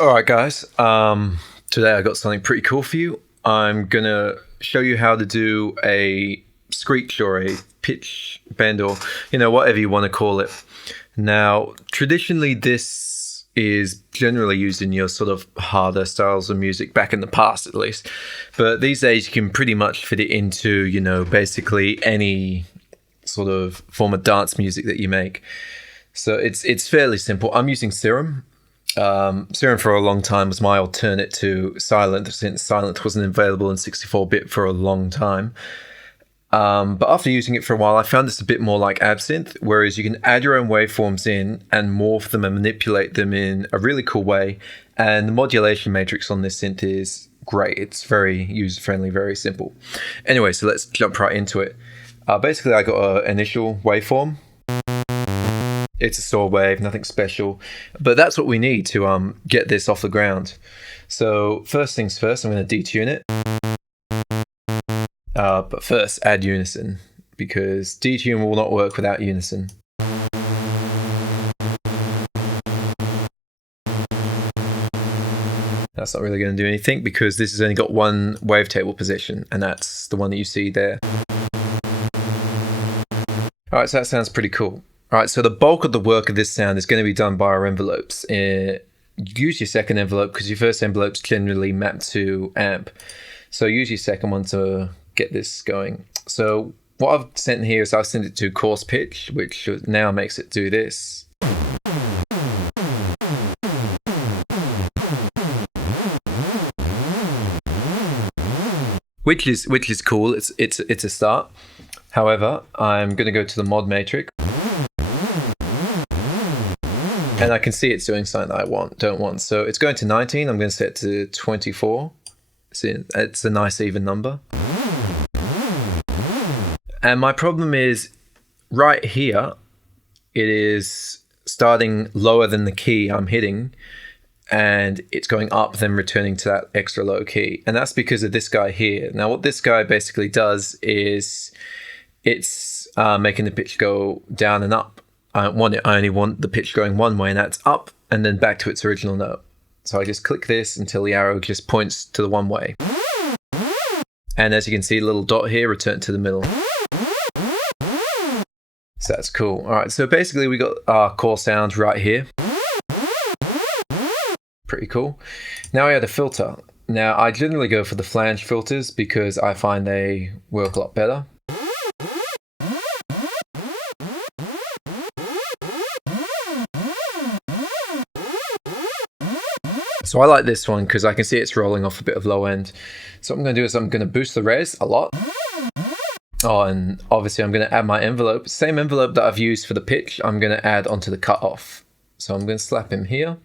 All right, guys. Today I got something pretty cool for you. I'm gonna show you how to do a screech or a pitch bend, or whatever you want to call it. Now, traditionally, this is generally used in your sort of harder styles of music, back in the past at least. But these days, you can pretty much fit it into basically any sort of form of dance music that you make. So it's fairly simple. I'm using Serum. Serum for a long time was my alternate to Silent, since Silent wasn't available in 64-bit for a long time. But after using it for a while, I found this a bit more like Absinthe, whereas you can add your own waveforms in and morph them and manipulate them in a really cool way. And the modulation matrix on this synth is great. It's very user-friendly, very simple. Anyway, so let's jump right into it. Basically, I got an initial waveform. It's a saw wave, nothing special, but that's what we need to get this off the ground. So first things first, I'm going to detune it. But first, add unison, because detune will not work without unison. That's not really going to do anything, because this has only got one wavetable position, and that's the one that you see there. Alright, so that sounds pretty cool. Alright, so the bulk of the work of this sound is going to be done by our envelopes. Use your second envelope, because your first envelope's generally mapped to amp. So use your second one to get this going. So what I've sent here is I've sent it to coarse pitch, which now makes it do this. Which is cool. It's a start. However, I'm going to go to the mod matrix. And I can see it's doing something that I don't want. So it's going to 19. I'm going to set it to 24. See, it's a nice even number. And my problem is right here, it is starting lower than the key I'm hitting. And it's going up, then returning to that extra low key. And that's because of this guy here. Now, what this guy basically does is it's making the pitch go down and up. I only want the pitch going one way, and that's up and then back to its original note. So I just click this until the arrow just points to the one way. And as you can see, a little dot here, return to the middle. So that's cool. All right, so basically we got our core sound right here. Pretty cool. Now I add a filter. Now I generally go for the flange filters because I find they work a lot better. So I like this one because I can see it's rolling off a bit of low end. So what I'm going to do is I'm going to boost the res a lot. Oh, and obviously I'm going to add my envelope. Same envelope that I've used for the pitch, I'm going to add onto the cutoff. So I'm going to slap him here.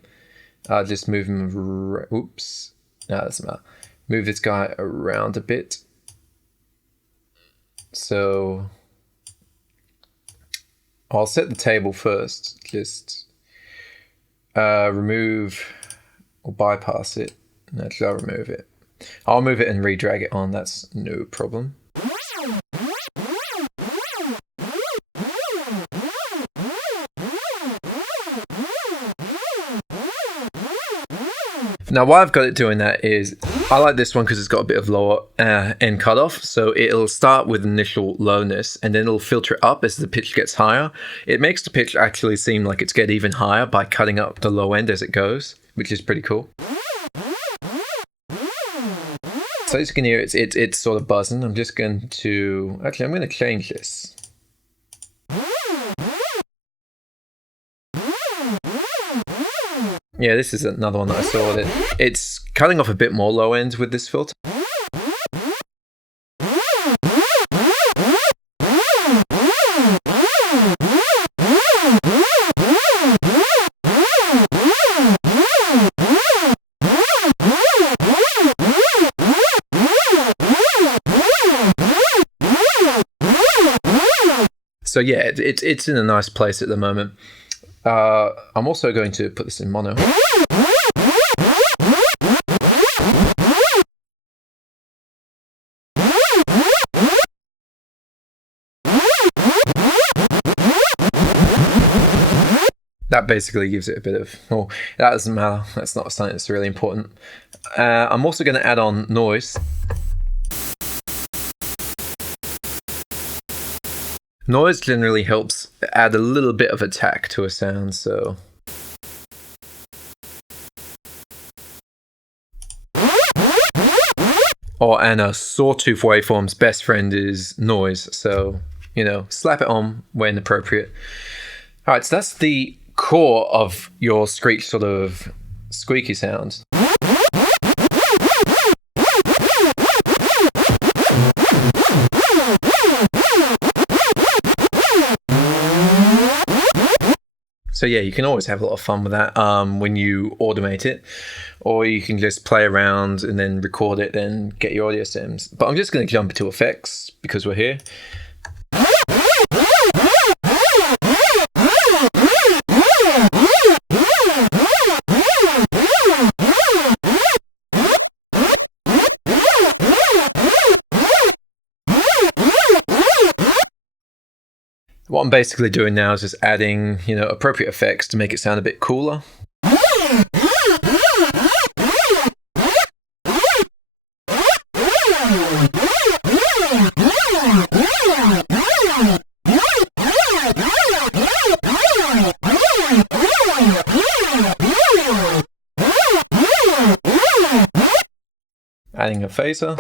I'll just move him, oops. No, that doesn't matter. Move this guy around a bit. So I'll set the table first. Just remove or bypass it. Actually, I'll remove it. I'll move it and re-drag it on. That's no problem. Now, why I've got it doing that is I like this one because it's got a bit of lower end cutoff. So it'll start with initial lowness and then it'll filter it up as the pitch gets higher. It makes the pitch actually seem like it's getting even higher by cutting up the low end as it goes, which is pretty cool. So as you can hear, it's sort of buzzing. I'm just going to, actually, I'm going to change this. Yeah, this is another one that I saw. That it's cutting off a bit more low end with this filter. So yeah, it's in a nice place at the moment. I'm also going to put this in mono. That basically gives it a bit of, oh, that doesn't matter. That's not something that's really important. I'm also going to add on noise. Noise generally helps add a little bit of attack to a sound, so. Oh, and a sawtooth waveform's best friend is noise, so, you know, slap it on when appropriate. All right, so that's the core of your Screech sort of squeaky sound. So yeah, you can always have a lot of fun with that when you automate it, or you can just play around and then record it and get your audio stems. But I'm just going to jump into effects because we're here. What I'm basically doing now is just adding, you know, appropriate effects to make it sound a bit cooler. Adding a phaser.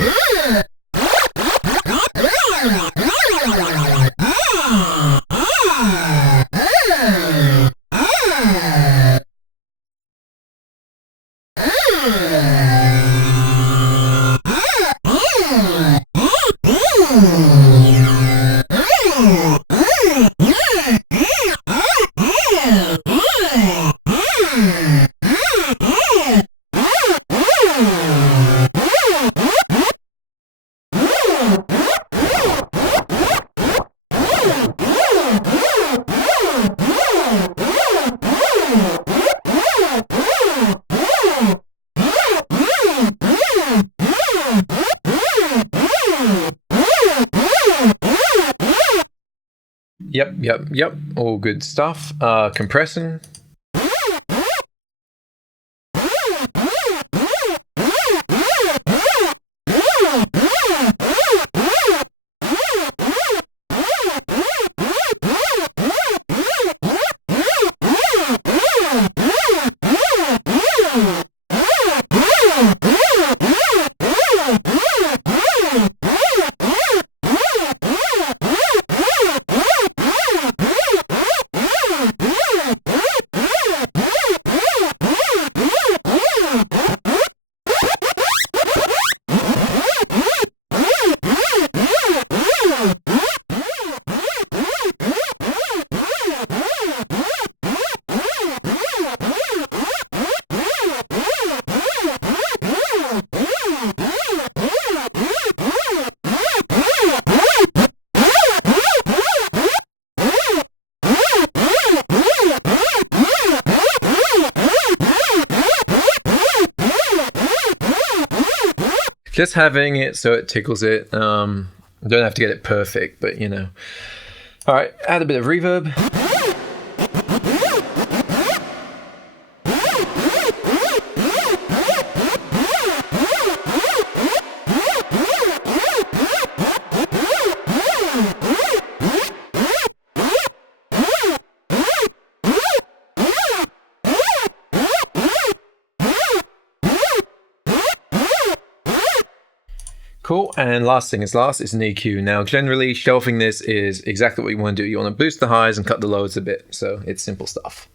Yep. All good stuff. Compressing. Just having it so it tickles it. Don't have to get it perfect, but you know. All right, add a bit of reverb. Cool, and last thing is last is an EQ. Now generally shelving this is exactly what you want to do. You want to boost the highs and cut the lows a bit, so it's simple stuff.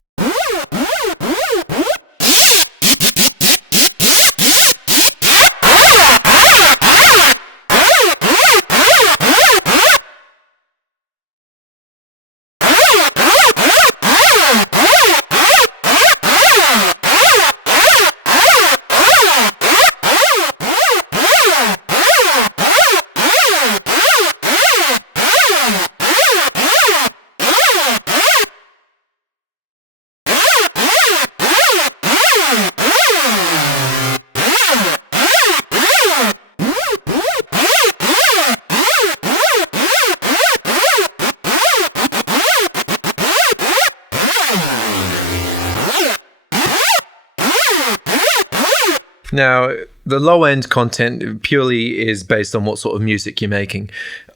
Now, the low end content purely is based on what sort of music you're making.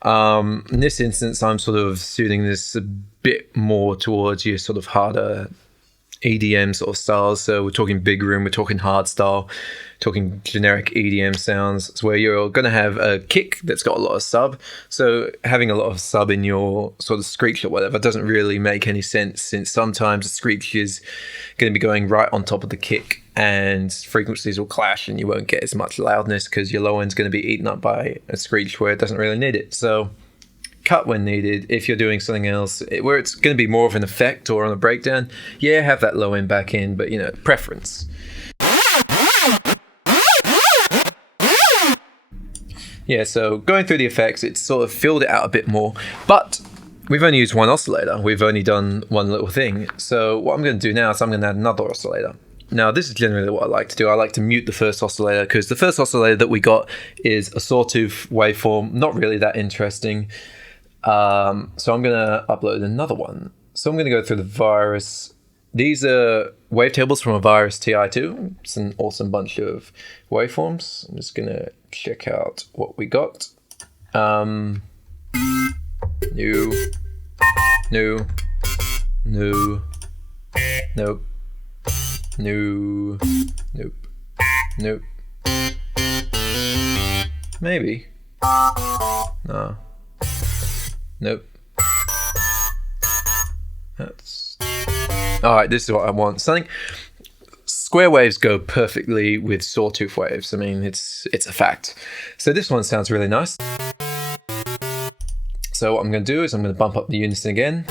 In this instance, I'm sort of suiting this a bit more towards your sort of harder EDM sort of styles. So we're talking Bigroom, we're talking Hardstyle, talking generic EDM sounds. So where you're going to have a kick that's got a lot of sub. So having a lot of sub in your sort of screech or whatever doesn't really make any sense, since sometimes the screech is going to be going right on top of the kick and frequencies will clash and you won't get as much loudness because your low end's going to be eaten up by a screech where it doesn't really need it. So cut when needed. If you're doing something else where it's going to be more of an effect or on a breakdown, yeah, have that low end back in, but preference. Yeah, so going through the effects, it's sort of filled it out a bit more, but we've only used one oscillator. We've only done one little thing. So what I'm going to do now is I'm going to add another oscillator. Now, this is generally what I like to do. I like to mute the first oscillator because the first oscillator that we got is a sawtooth waveform, not really that interesting. So I'm going to upload another one. So I'm going to go through the virus. These are Wavetables from a Virus TI2. It's an awesome bunch of waveforms. I'm just going to check out what we got. New, nope, nope, maybe, no, nope, that's, all right, this is what I want. Something, square waves go perfectly with sawtooth waves. I mean, it's a fact. So this one sounds really nice. So what I'm going to do is I'm going to bump up the unison again.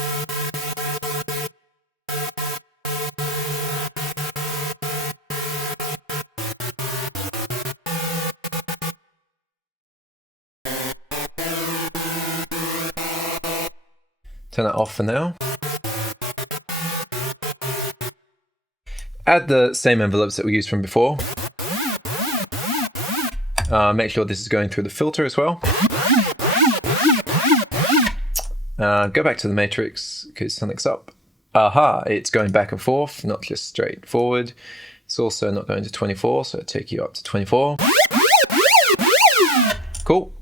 Turn that off for now. Add the same envelopes that we used from before. Make sure this is going through the filter as well. Go back to the matrix because something's up. Aha, it's going back and forth, not just straight forward. It's also not going to 24, so it'll take you up to 24. Cool.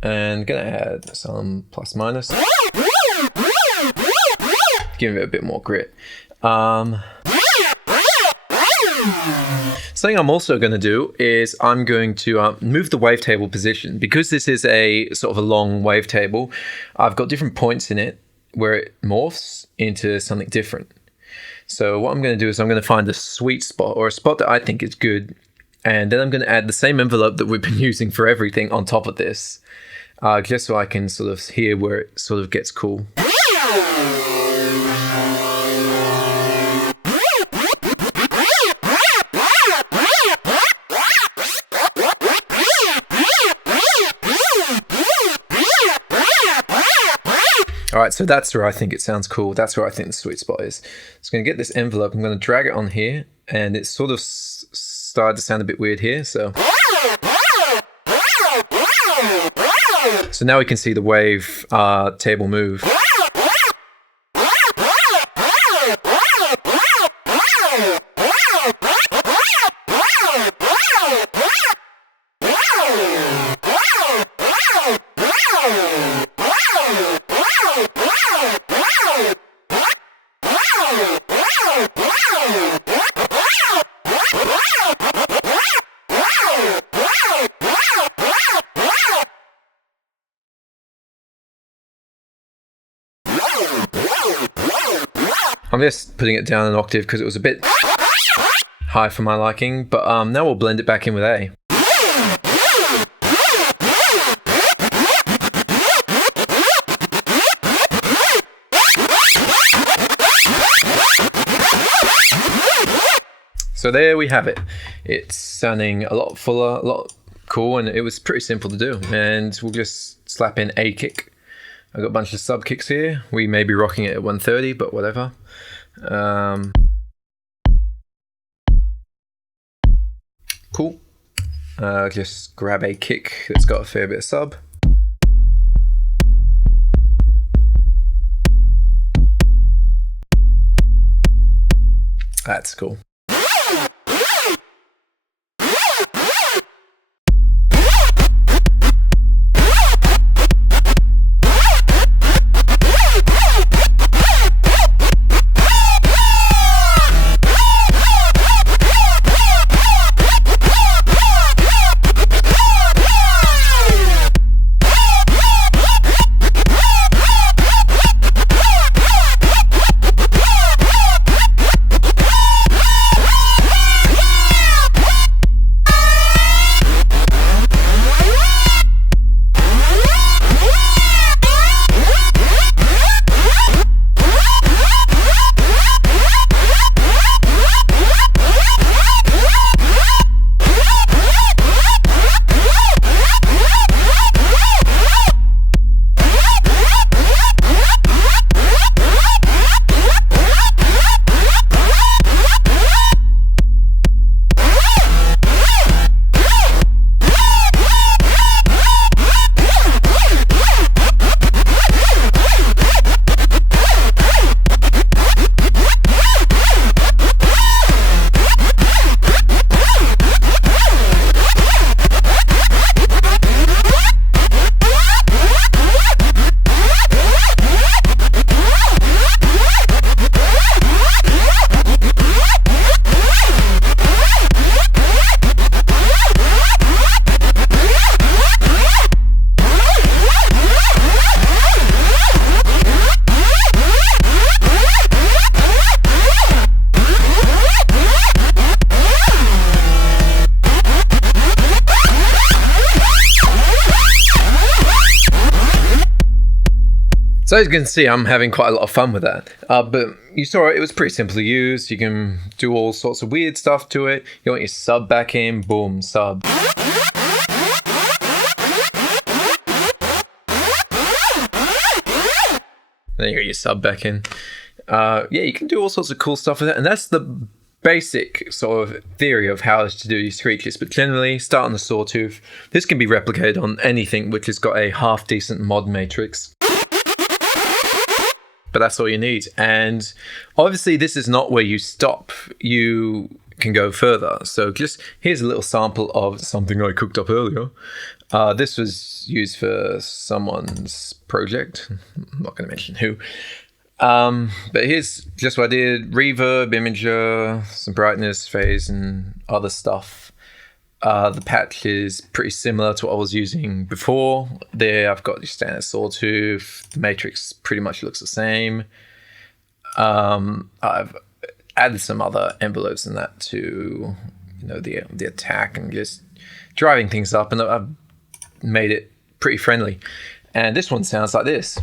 And gonna add some plus minus. Give it a bit more grit. Something I'm also going to do is I'm going to move the wavetable position. Because this is a sort of a long wavetable, I've got different points in it where it morphs into something different. So what I'm going to do is I'm going to find a sweet spot, or a spot that I think is good, and then I'm going to add the same envelope that we've been using for everything on top of this, just so I can sort of hear where it sort of gets cool. All right, so that's where I think it sounds cool. That's where I think the sweet spot is. So I'm going to get this envelope. I'm going to drag it on here, and it's sort of started to sound a bit weird here. So now we can see the wave table move. I'm just putting it down an octave because it was a bit high for my liking, but now we'll blend it back in with A. So there we have it. It's sounding a lot fuller, a lot cool, and it was pretty simple to do. And we'll just slap in a kick. I've got a bunch of sub kicks here. We may be rocking it at 130, but whatever. Cool. Just grab a kick that's got a fair bit of sub. That's cool. So as you can see, I'm having quite a lot of fun with that. But you saw it was pretty simple to use. You can do all sorts of weird stuff to it. You want your sub back in, boom, sub. Then you got your sub back in. Yeah, you can do all sorts of cool stuff with it. And that's the basic sort of theory of how to do your screeches. But generally, start on the sawtooth. This can be replicated on anything which has got a half-decent mod matrix. But that's all you need. And obviously this is not where you stop. You can go further. So just here's a little sample of something I cooked up earlier. This was used for someone's project. I'm not going to mention who. But here's just what I did. Reverb, imager, some brightness, phase, and other stuff. The patch is pretty similar to what I was using before. There I've got the standard sawtooth. The matrix pretty much looks the same. I've added some other envelopes in that to, the attack and just driving things up, and I've made it pretty friendly. And this one sounds like this.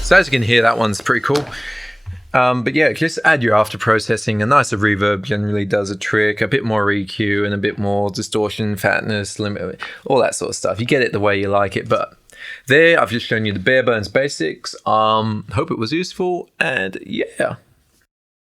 So as you can hear, that one's pretty cool. But yeah, just add your after processing. A nicer reverb generally does a trick. A bit more EQ and a bit more distortion, fatness, limit, all that sort of stuff. You get it the way you like it. But there, I've just shown you the bare bones basics. Hope it was useful. And yeah.